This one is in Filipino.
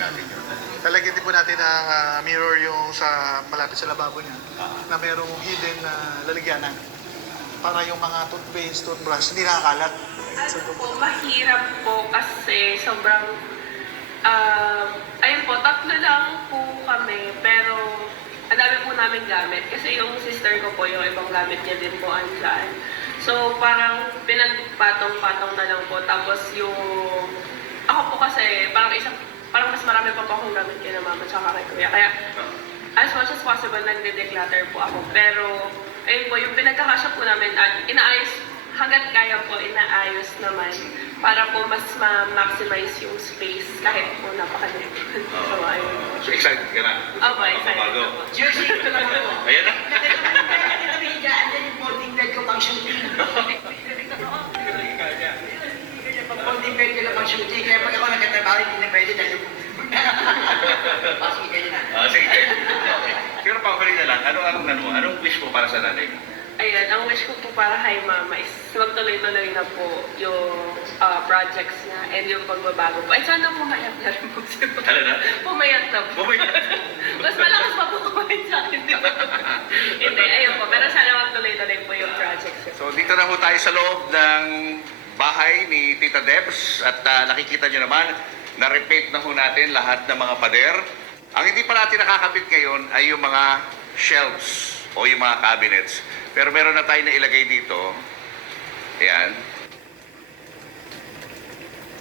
natin yun. Lalagyan din po natin ng mirror yung sa malapit sa lababo niya na merong hidden na lalagyanan para yung mga toothpaste, toothbrush, hindi nakakalat. Ano po, mahirap po kasi sobrang, ayun po, tatlo lang po kami, pero ang dami po namin gamit. Kasi yung sister ko po, yung ibang gamit niya din po andyan. So parang pinagpatong-patong na lang po. Tapos yung, ako po kasi parang mas marami pa po akong gamit kay na mama tsaka kay kuya. Kaya as much as possible nagde-declutter po ako. Pero ayun po, yung pinagkakasya po namin, inaayos, hanggat kaya po, inaayos naman para po mas ma-maximize yung space kahit po napakaliit. So, ayun. So, excited ka na? Opo, excited Bago. na po. Jersey, ito lang ako. Ayan na. Nakita mo yung dyan, andyan yung folding bed ko pang shooting. Pag folding bed ko lang pang shooting, kaya pag ako nagkatrabaho, hindi na pwede dahil yung sige, kayo na. Sige. Pero pang-huli na lang, anong wish mo para sa nanay mo? Ayan, ang wish ko po para kay mama is magtuloy-tuloy na po yung projects niya and yung pagbabago po. Ay, sana pumayat na rin po siya. Ano na? Pumayat na po. Mas malakas pa po kumain sa akin. Hindi, ayun po. Pero sana magtuloy-tuloy po yung projects niya. So, dito na po tayo sa loob ng bahay ni Tita Debs at nakikita nyo naman, na-repeat na po natin lahat ng mga pader. Ang hindi pa natin nakakabit ngayon ay yung mga shelves o yung mga cabinets. Pero meron na tayo na ilagay dito. Ayan.